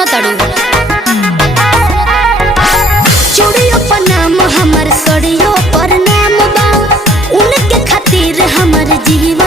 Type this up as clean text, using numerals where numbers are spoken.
सुनो तड़ू चूड़ियों पर नाम हमर सड़ियों पर नाम बा उनके खातिर हमर जीवन